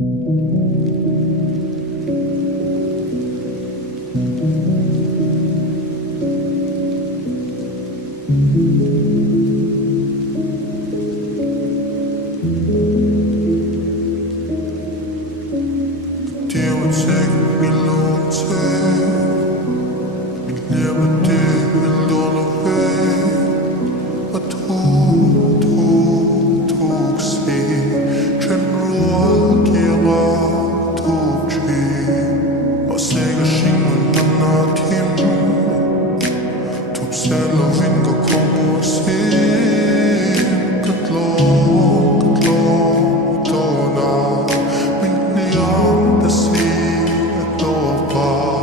Det var tænkt min låntag. Min nærme det vil undervæg. Og tog se. General giver tog til. Og sikker skingen under tim. Tog selv og vinker kom og se. Godt lov, dårner. Min knæer, der siger dårbar.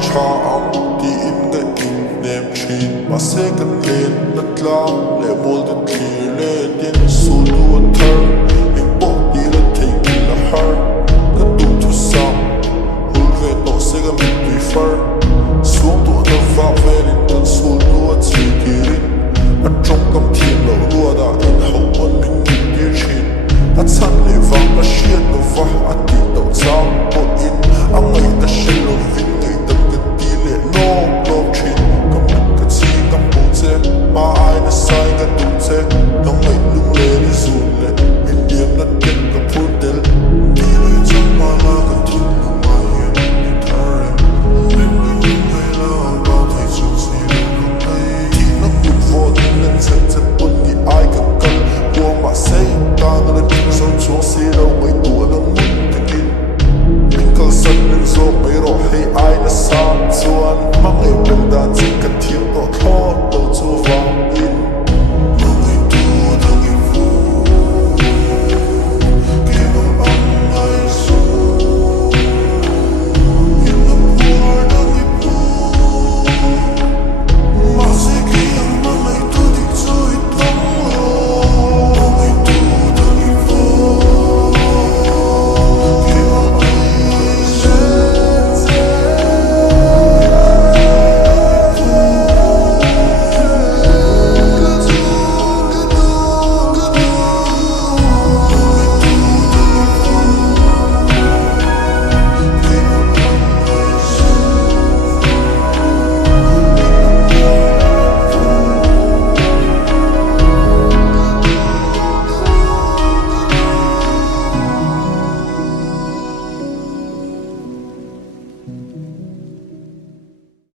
Charm, de indgår i nem tid. Var sikkert lidt klar, lav mod